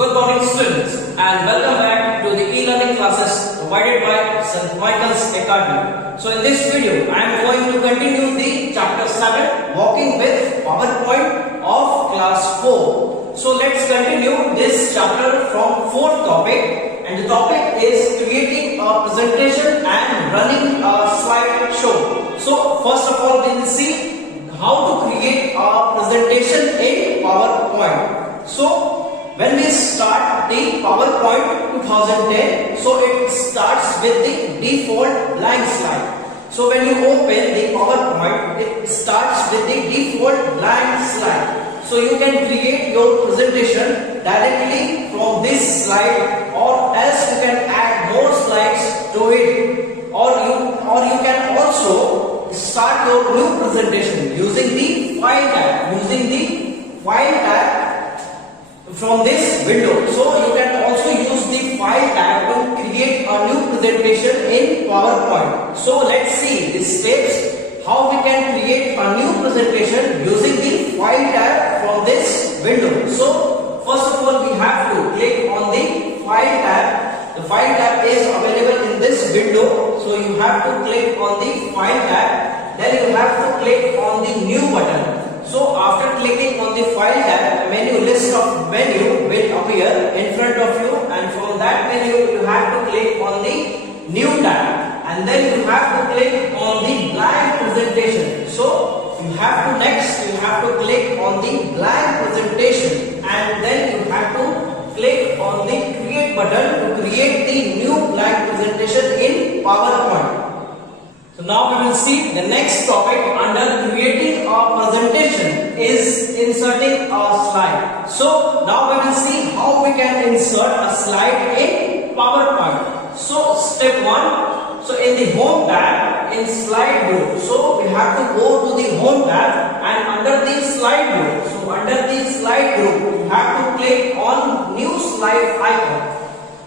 Good morning students and welcome back to the e-learning classes provided by St. Michael's Academy. So in this video I am going to continue the chapter 7 Working with PowerPoint of class 4. So let's continue this chapter from fourth topic, and the topic is creating a presentation and running a slide show. So first of all we will see how to create a presentation in PowerPoint. So when we start the PowerPoint 2010, so it starts with the default blank slide. So when you open the PowerPoint, it starts with the default blank slide. So you can create your presentation directly from this slide, or else you can add more slides to it, or you can also start your new presentation using the file tab from this window. So you can also use the file tab to create a new presentation in PowerPoint. So let's see the steps how we can create a new presentation using the file tab from this window. So first of all we have to click on the file tab. The file tab is available in this window. So you have to click on the file tab. Then you have to click on the new button. So after clicking on the file tab, a list of menu will appear in front of you, and from that menu you have to click on the new tab, and then you have to click on the blank presentation. So you have to click on the blank presentation, and then you have to click on the create button to create the new blank presentation in PowerPoint. So now we will see the next topic under creating a presentation is inserting a slide. So now we will see how we can insert a slide in PowerPoint. So step 1. So in the home tab in slide group. So we have to go to the home tab, and under the slide group. So under the slide group you have to click on new slide icon.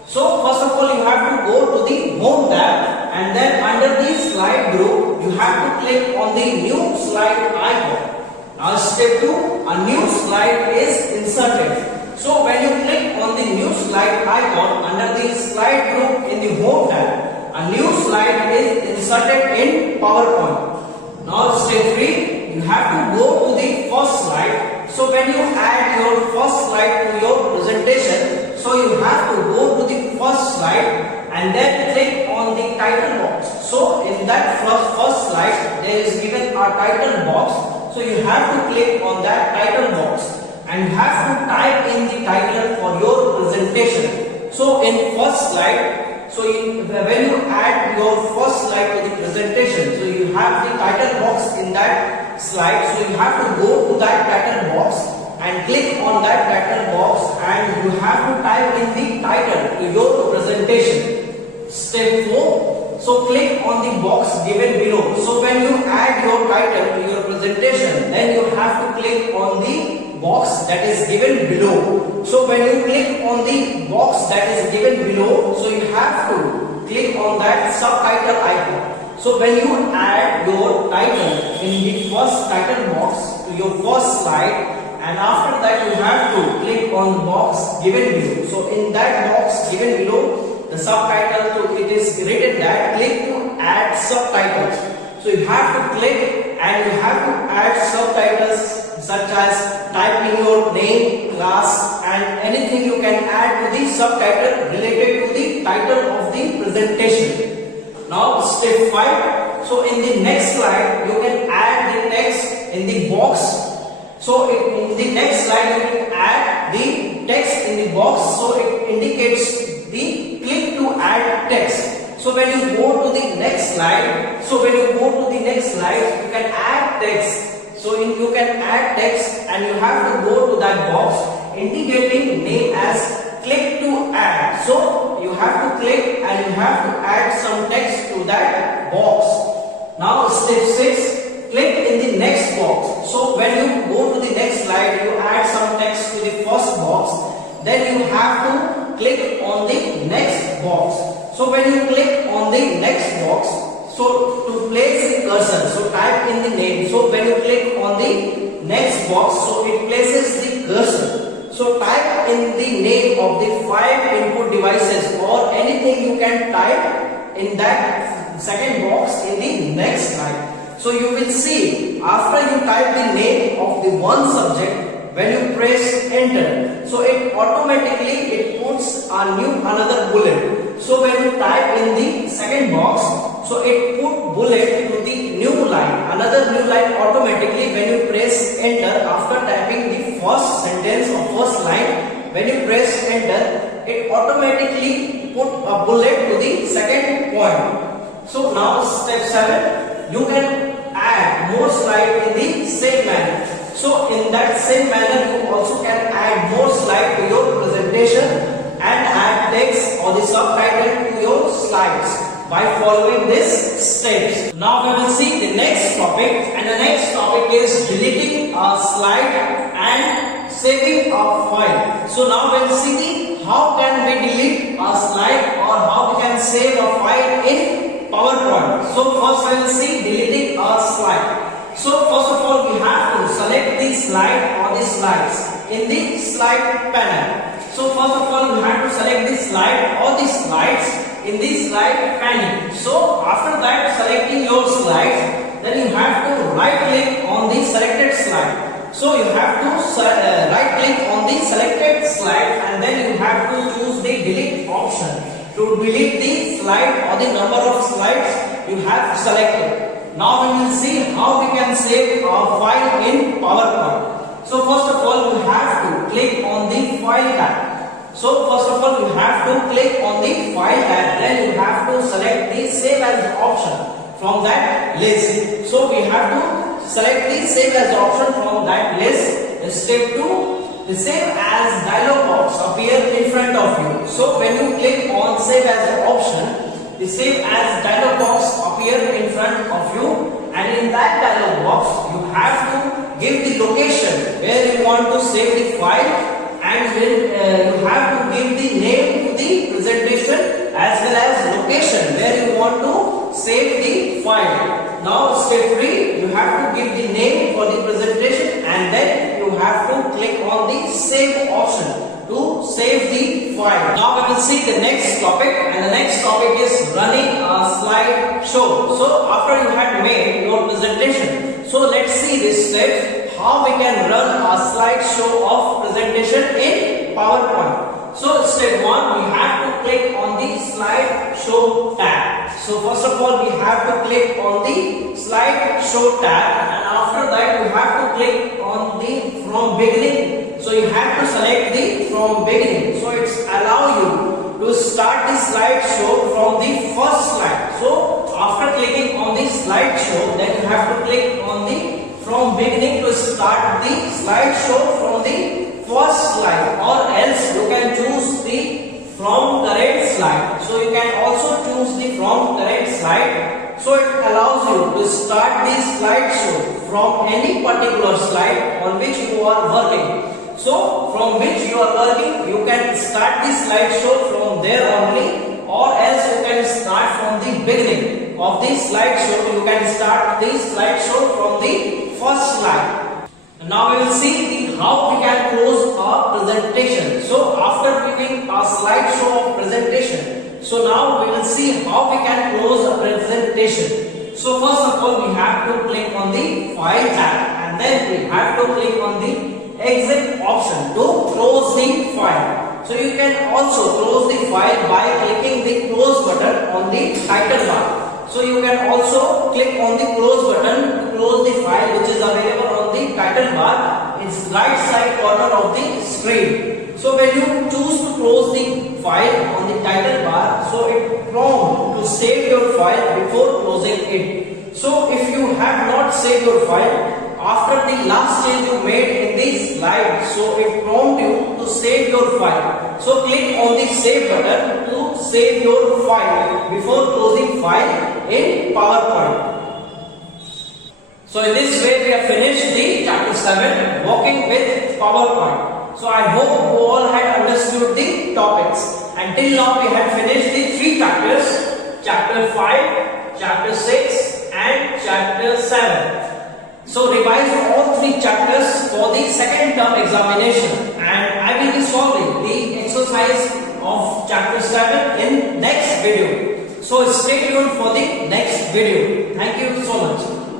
So first of all you have to go to the home tab, and then under the slide group you have to click on the new slide icon. Now step 2, a new slide is inserted. So when you click on the new slide icon under the slide group in the home tab, a new slide is inserted in PowerPoint. Now step 3, you have to go to the first slide. So when you add your first slide to your presentation, so you have to go to the first slide and then click on the title box. So in that first slide there is given a title box. So you have to click on that title box and you have to type in the title for your presentation. So in first slide, when you add your first slide to the presentation, so you have the title box in that slide. So you have to go to that title box and click on that title box, and you have to type in the title to your presentation. Step 4. So click on the box given below. So when you add your title to your presentation, then you have to click on the box that is given below. So when you click on the box that is given below, so you have to click on that subtitle icon. So when you add your title in the first title box to your first slide, and after that you have to click on the box given below. So in that box given below, the subtitle, it is written that click to add subtitles. So you have to click and you have to add subtitles such as type in your name, class, and anything you can add to the subtitle related to the title of the presentation. Now step 5. So in the next slide you can add the text in the box. So in the next slide you can add the text in the box. So it indicates the click to add text. So when you go to the next slide, you can add text. So you can add text, and you have to go to that box indicating name as click to add. So you have to click and you have to add some text to that box. Now step 6, click in the next box. So when you go to the next slide, you add some text to the first box, then you have to click on the next box. So when you click on the next box, so to place the cursor, so type in the name. So when you click on the next box, so it places the cursor. So type in the name of the 5 input devices or anything you can type in that second box in the next slide. So you will see after you type the name of the one subject, when you press enter, so it automatically puts another bullet. So when you type in the second box, so it put bullet to the new line, another new line automatically when you press enter. After typing the first sentence or first line, when you press enter, it automatically put a bullet to the second point. So now step 7, you can add more slide in the same manner. So in that same manner, you also can add more slide to your presentation and add text or the subtitle to your slides by following these steps. Now we will see the next topic, and the next topic is deleting a slide and saving a file. So now we will see how can we delete a slide or how we can save a file in PowerPoint. So first we will see deleting a slide. So first of all, we have to select the slide or the slides in the slide panel. So first of all, you have to select the slide or the slides in the slide panel. So after that, selecting your slides, then you have to right click on the selected slide. So you have to right click on the selected slide and then you have to choose the delete option to delete the slide or the number of slides you have selected. Now we will see how we can save a file in PowerPoint. So first of all, we have to click on the file tab. So first of all, you have to click on the file tab. Then you have to select the save as option from that list. So we have to select the save as option from that list. Step 2, the save as dialog box appear in front of you. So when you click on save as option, the save as dialog box appear in front of you, and in that dialog box you have to give the location where you want to save the file, and you have to give the name to the presentation as well as location where you want to save the file. Now step 3, you have to give the name for the presentation and then you have to click on the save option to save the file. Now we will see the next topic, and the next topic is running a slide show. So after you have made your presentation, so let's see this step how we can run a slide show of presentation in PowerPoint. So step 1, we have to click on the slide show tab. So first of all, we have to click on the slide show tab, and after that we have to click on the from beginning. So you have to select the from beginning. So it's allow you to start the slideshow from the first slide. So after clicking on the slideshow, then you have to click on the from beginning to start the slideshow from the first slide, or else you can choose the from current slide. So you can also choose the from current slide. So it allows you to start the slideshow from any particular slide on which you are working. So from which you are working, you can start the slideshow from there only, or else you can start from the beginning of the slideshow. You can start the slideshow from the first slide. Now we will see how we can close our presentation. So after giving a slideshow of presentation, so now we will see how we can close a presentation. So first of all, we have to click on the file tab, and then we have to click on the exit option to close the file. So you can also close the file by clicking the close button on the title bar. So you can also click on the close button to close the file, which is available on the title bar. It's right side corner of the screen. So when you choose to close the file on the title bar, so it prompts to save your file before closing it. So if you have not saved your file after the last change you made in this slide, so it prompts you to save your file. So click on the save button to save your file before closing file in PowerPoint. So in this way we have finished the chapter 7, working with PowerPoint. So I hope you all had understood the topics. Until now we had finished the 3 chapters, chapter 5, chapter 6 and chapter 7. So revise all 3 chapters for the second term examination, and I will be solving the exercise of chapter 7 in next video. So stay tuned for the next video. Thank you so much.